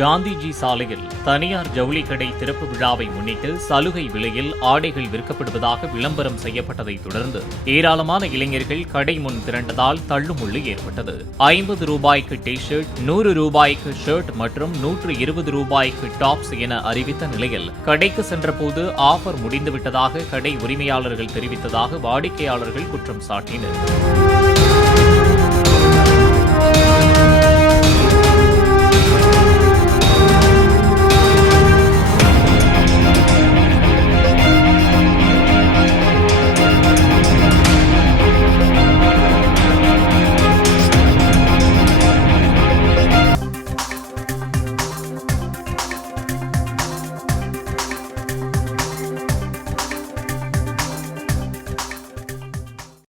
காந்திஜி சாலையில் தனியார் ஜவுளி கடை திறப்பு விழாவை முன்னிட்டு சலுகை விலையில் ஆடைகள் விற்கப்படுவதாக விளம்பரம் செய்யப்பட்டதைத் தொடர்ந்து ஏராளமான இளைஞர்கள் கடை முன் திரண்டதால் தள்ளுமுள்ளு ஏற்பட்டது. 50 ரூபாய்க்கு டி ஷர்ட், 100 ரூபாய்க்கு ஷர்ட் மற்றும் 120 ரூபாய்க்கு டாப்ஸ் என அறிவித்த நிலையில் கடைக்கு சென்றபோது ஆஃபர் முடிந்துவிட்டதாக கடை உரிமையாளர்கள் தெரிவித்ததாக வாடிக்கையாளர்கள் குற்றம் சாட்டினர்.